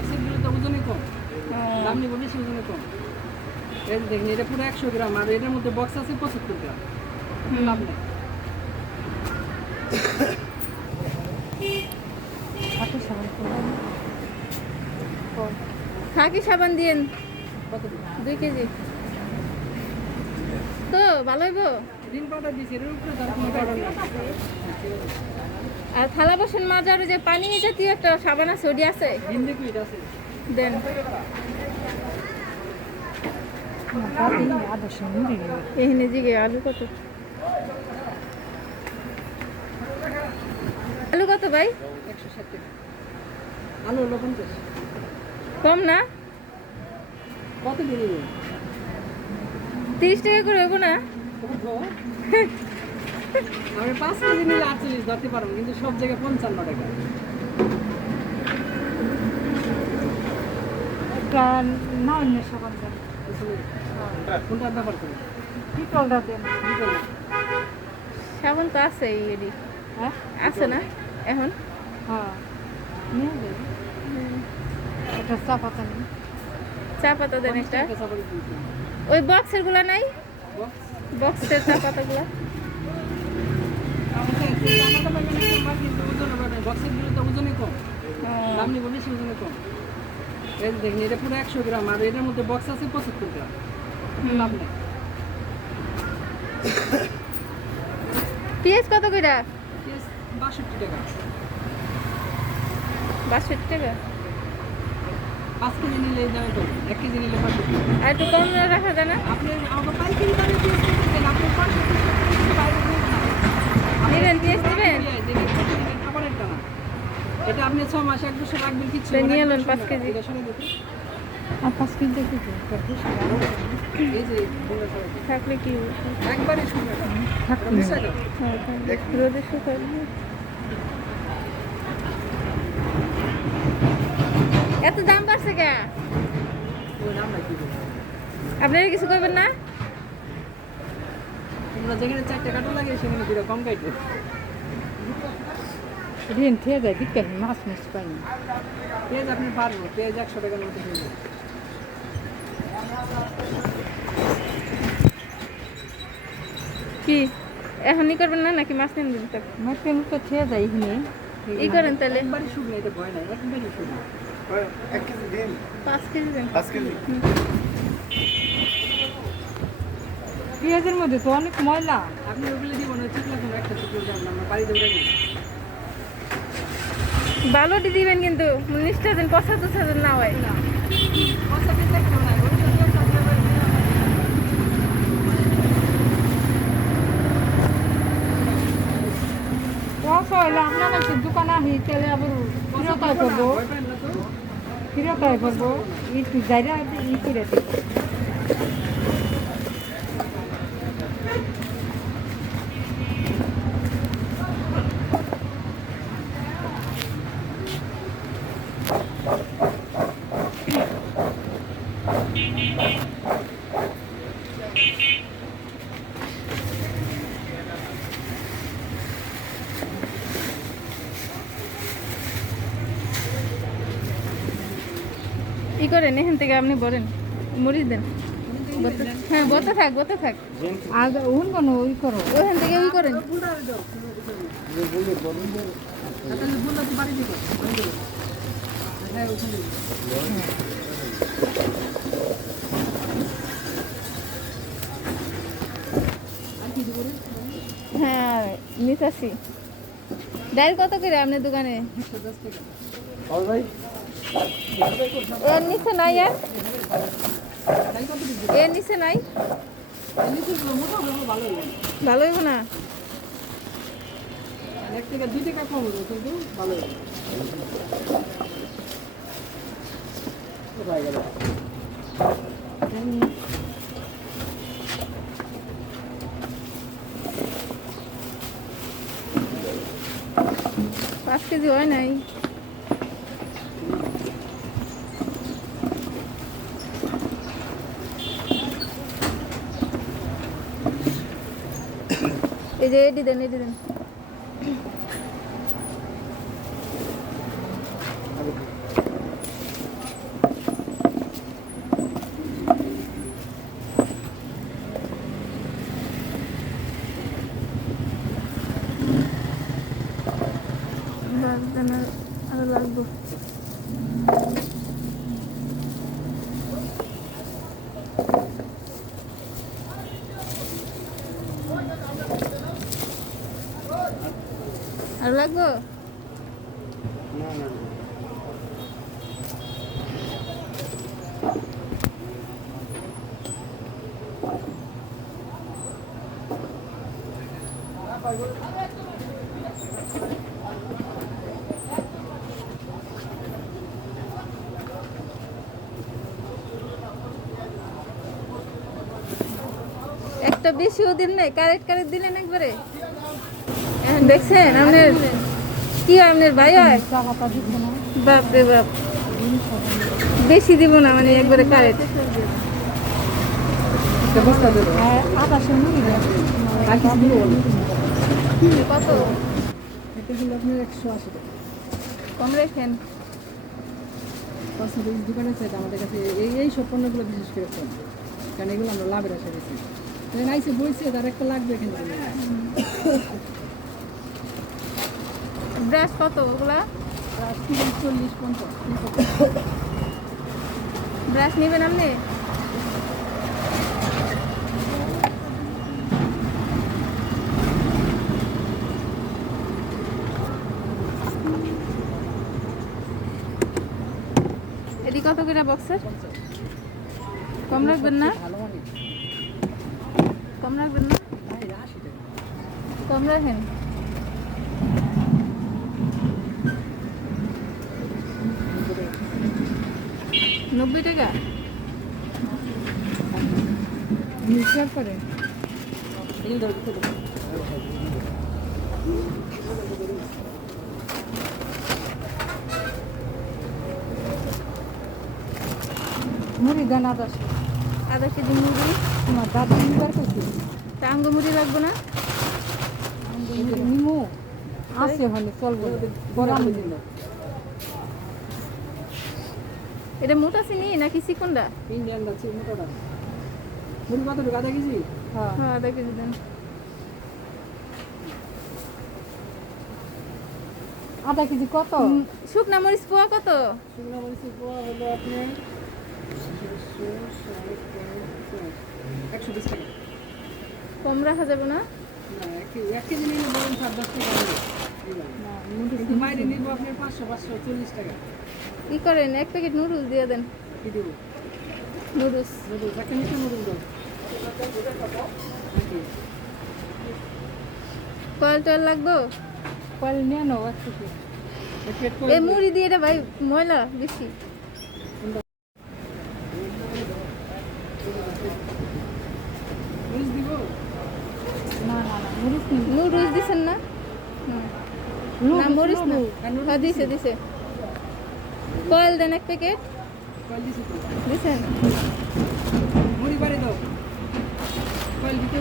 বক্সের তো ওজনে কম। দাম নিব বেশি ওজনে কম। এই দেখুন এটা পুরো একশো গ্রাম আর এটার মধ্যে বক্স আছে পঁচাত্তর গ্রাম। লাভ নেই। খাকি সাবান দিয়েন। দুই কেজি। তো ভালো হইব? আর থালা বাসন মাজার যে পানি জাতীয় একটা সাবান আছে ওটি আছে? দেন এখানে জিগে আলু কত? আলু কত ভাই? একশো ষাট আলু হলো পঞ্চাশ। কম না? কত তিরিশ টাকা করে হইব না? আমি পাঁচ কেজি নিলে আটচল্লিশ ধরতে পারব কিন্তু সব জায়গায় পঞ্চান্ন টাকা। না অন্য কোনটা পিতলটা দেন। সাবান তো আছে এডি হ্যাঁ? আছে না? এখন? হ্যাঁ। নিয়ে একটা চা পাতা নিন। চা পাতা দেন একটা। একটা ওই বক্সেরগুলা নাই? বক্স? বক্সের চা পাবেন। বক্সেরগুলো তো ওজনে কম দাম নিব বেশি ওজনে কম দেখুন এটা পুরো একশো গ্রাম আর এটার মধ্যে বক্স আছে পঁচাত্তর গ্রাম। লাভ নেই। পেঁয়াজ কত কইরা? বাষট্টি টাকা। বাষট্টি টাকা? পাঁচ কেজি নিলে এই দামে এক কেজি নিলে বাষট্টি আর একটু কম রাখা যায় না আপনি আমাকে পাইকারি দামে পেঁয়াজ আপনি আপনি নেবেন, পেঁয়াজ নেবেন? এটা খাবারের টানা। এটা আপনি ছ মাস এক বছর রাখবেন না, নিয়ে এলেন পাঁচ কেজি। আর পাঁচ কেজি দিতে এই যে সুন্দর করে। থাকলে কি এটা মিশাই দাও। হ্যাঁ। রোদে শুকাবে এত দাম বাড়ছে কে? আপনারা কিছু করবেন না? তোমরা যেখানে চারটে কাটো লাগে সেখানে দুটো কম কাটবে ঋণ খেয়ে যায় মাছ মাছ পাই না। পেঁয়াজ আপনি পারব পেঁয়াজ একশো টাকার মতো কিনবো কি? এখনই করবেন না নাকি মাছ নিন দিন মাছ পেলে তো খেয়ে যায় এখানে। ই করেন তাহলে। শুকনো এটা ভয় নাই শুকনো। এক কেজি দিন? পাঁচ কেজি দেন। পাঁচ কেজি? পেঁয়াজের মধ্যে তো অনেক ময়লা। আপনি ওগুলো দিব না ঠিক লাগবে একটা টুকরো যান আমরা বাড়িতে উড়ে গেছি দিবেন কিন্তু নিষ্ঠা দিন পঁচাত্তর হাজার না হয় আমার পয়সা হইলে আপনার দোকানে আহি তাহলে আবার করব। ভয় পান বলব তো যাই যাইরা ই করে করেন, এখান থেকে আপনি বলেন। মরিচ দেন। হ্যাঁ বতে থাক বতে থাক। আগে উন কোনো, ওই করো। ওখান থেকে ওই করেন। হ্যাঁ নিতাছি ডাল কত করে আপনার দোকানে? ভাই? এর নিচে নাই দিচ্ছি এর নিচে নাই? ভালো হইব না? এক টাকা দুই টাকা কম পাঁচ কেজি হয় নাই। এই যে এডি দেন এডি দেন দেন আর- আরও লাগবো লাগবো। একটা বেশিও দিন নেই কারেক্ট কারেক্ট দিলেন একবারে দেখছেন? আপনার কি হয় আপনার ভাই হয়? বাপ রে বাপ। বেশি দিব না মানে একবারে কারেক্ট কত এটা হলো আপনার একশো আশি টাকা কম রেখেন পার্সেন্টেজ দোকানের চাইতে আমাদের কাছে এই এই সব পণ্যগুলো বিশেষ করে কম কারণ এগুলো আমরা লাভের আশা গেছি নাইসে বলছে তার একটা লাগবে কিন্তু ব্রাশ কত ওগুলা? তিরিশ চল্লিশ পঞ্চাশ ব্রাশ নেবেন আপনি? এটি কত করে বক্সের কম রাখবেন না? কম রাখবেন না? কম রাখেন। নব্বই টাকা? মিক্সার করে? মুড়ি দেন আকাশে আধা কেজি মুড়ি। তোমার দাদা নিবার করছে? টাঙ্গ মুড়ি লাগবে না? নিমু। আছে হলে চলবে। গরম দিন এটা মোটা চিনি নাকি চিকনটা ইন্ডিয়ান যাচ্ছে মোটাটা মুড়ি কত টাকা আধা কেজি হ্যাঁ। হ্যাঁ আধা কেজি দেন। আধা কেজি কত? শুকনা মরিচ পোয়া কত? শুকনো মরিচের পোয়া হলো পঞ্চাশ, একশো বিশ টাকা। কম রাখা যাবে না এক কেজি এক কেজি নিলে বলুন সাত দশ টাকা মাইরে নিব আপনার পাঁচশো পাঁচশো চল্লিশ টাকা। কি করেন এক প্যাকেট নুডলস দিয়ে দেন। নুডলস? কয়েল টয়েল লাগবো? কয়েল নিয়ে করে এই মুড়ি দিয়ে এটা ভাই ময়লা বেশি। নুডলস দিছেন না? না মরিচ না। হ্যাঁ দিছে দিছে। কয়েল দেন এক প্যাকেট দিছেন? দিতে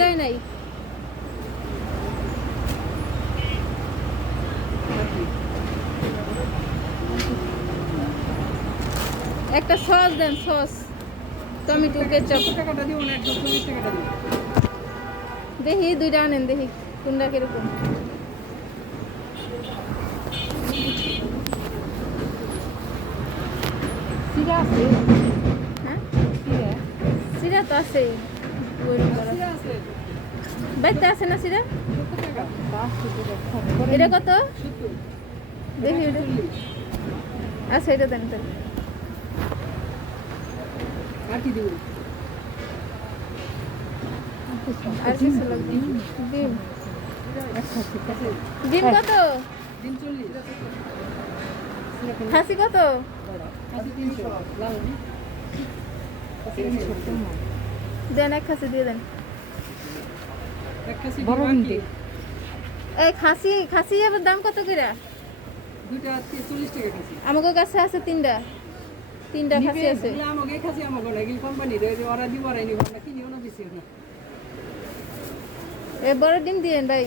দিয়ে নাই? একটা সস দেন, সস। Tomato, ketchup. দেখি, দুইটা আনেন, দেখি কোনটা কীরকম। সিরা আছে? হ্যাঁ? সিরা? সিরা তো। আছে। বাড়িতে আছে? না সিরা? এটা কত? দেখি এটা। আচ্ছা এটা দেন তাহলে আর কি দিব? আর কিছু লাগবে ডিম। কত? চল্লিশ। খাসি কত? দেন এক খাসি দিয়ে দেন। বড়। এই খাসি খাসি আবার দাম কত করে দুইটা টাকা খাসি। কাছে আছে তিনটা। তিনটা খাসি আছে। আমাকে খাসি আমাকে না এগুলো কোম্পানি ওরা দিব নিব আমরা কিনিও না বেশি না। এ বড় ডিম দিয়েন ভাই।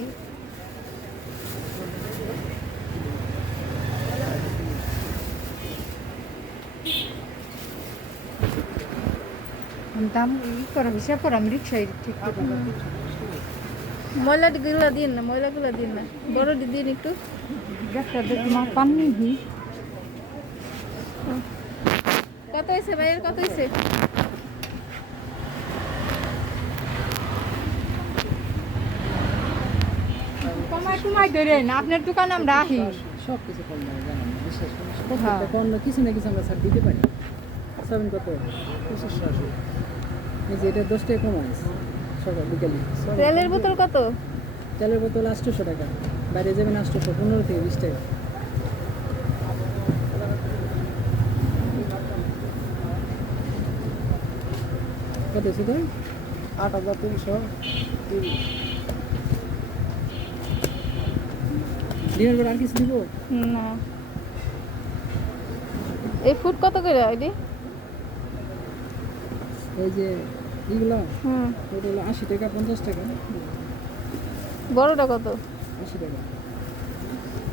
দাম ই করে হিসাব করে আমি রিক্সায় ঠিক করে ময়লাগুলো দিন না ময়লাগুলো দিন না বড় দিন একটু ব্যাগটা দেখি মা পাননি হি কত হয়েছে ভাইয়ের কত হয়েছে কমাই টুমাই ধরে না আপনার দোকানে আমরা আহি সব কিছু কম দামে জানেন বিশ্বাস করুন কিছু না কিছু আমরা ছাড় দিতে পারি সেভেন কত পঁচিশশো এই যে এটা দশ টাকা কম আছে সকাল বিকালে। তেলের বোতল কত? তেলের বোতল আটশোশো টাকা বাইরে যাবেন আটশোশো পনেরো থেকে বিশ টাকা। কত আছে আট হাজার তিনশো ডিমের পর আর কিছু দিব? না। এই ফুড কত করে আইডি? এই যে এগুলো? হুম। ওটা হলো আশি টাকা পঞ্চাশ টাকা। বড়টা কত? আশি টাকা।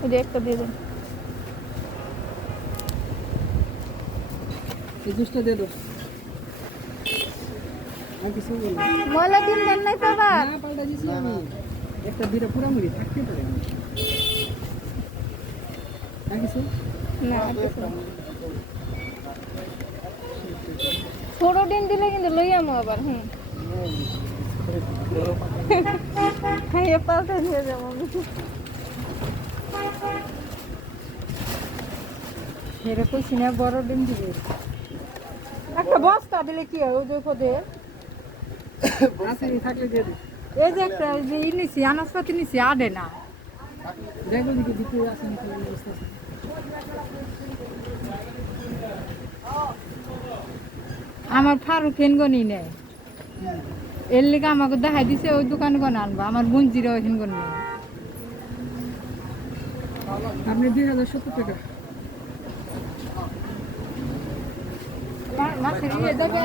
এটা একটা দিয়ে দেন। এই জুসটা দিয়ে দাও। আর কিছু বলব ময়লা দিন দেন নাই তো আবার। না পাল্টা দিছি আমি। একটা থাকতে পারে। না আর কিছু? না। আর কিছু না। ছোট ডিম দিলে কিন্তু লই আমো আবার, হুম। খাইয়ে নিয়ে যাব। আমি। সেটা কইছি না, বড় ডিম দিবে। একটা বস্তা দিলে কি হয়, ওই পদে দিয়ে এই যে একটা ওই যে নিছি, আনাজপাতি নিছি আডে না। দেখো দিকে দিতে আছে নাকি অবস্থা আছে আমার ফারুক হেনগনি নেই এর লিগে আমাকে দেখাই দিছে ওই দোকান গন আনব? আমার বুঞ্জিরা হেনগন নেই আপনি দুই হাজার সত্তর টাকা। মাছের ইয়ে দেবে?